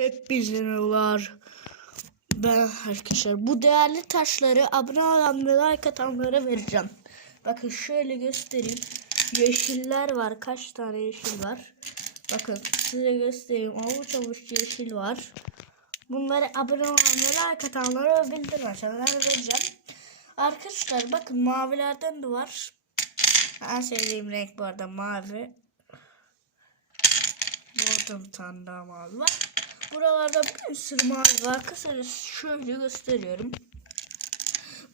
Hep bizleniyorlar. Ben arkadaşlar bu değerli taşları abone olanlara like atanlara vereceğim. Bakın şöyle göstereyim. Yeşiller var. Kaç tane yeşil var? Bakın size göstereyim. Avuç avuç yeşil var. Bunları abone olanlara like atanlara ve bildirim açanlara vereceğim. Arkadaşlar bakın mavilerden de var. En sevdiğim renk bu arada mavi. Burada bir tane daha mavi var. Buralarda bir sürü mavi var. Kısaca şöyle gösteriyorum.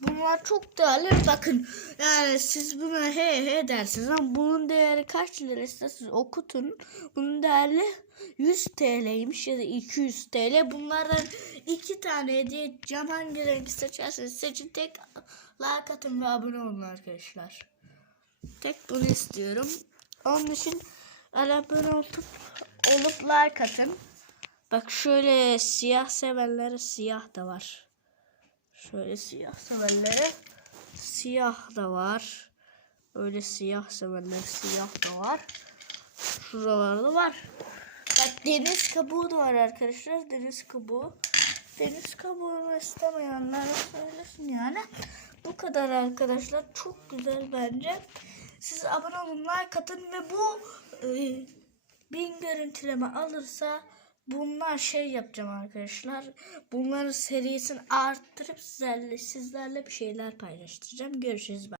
Bunlar çok değerli. Bakın yani siz buna he he dersiniz ama bunun değeri kaç lira isterseniz okutun. Bunun değeri 100 TL'ymiş ya da 200 TL. Bunlardan iki tane hediye edeceğim. Hangi rengi seçerseniz seçin. Tek like atın ve abone olun arkadaşlar. Tek bunu istiyorum. Onun için abone olup, olup like atın. Bak şöyle siyah sevenlere siyah da var. Şöyle siyah sevenlere siyah da var. Öyle siyah sevenler siyah da var. Şuralarda var. Bak deniz kabuğu da var arkadaşlar. Deniz kabuğu. Deniz kabuğunu istemeyenler söylesin yani. Bu kadar arkadaşlar. Çok güzel bence. Siz abone olun, like atın ve bu e, bin görüntüleme alırsa bunlar şey yapacağım arkadaşlar. Bunların serisini arttırıp sizlerle, sizlerle bir şeyler paylaştıracağım. Görüşürüz. Bye.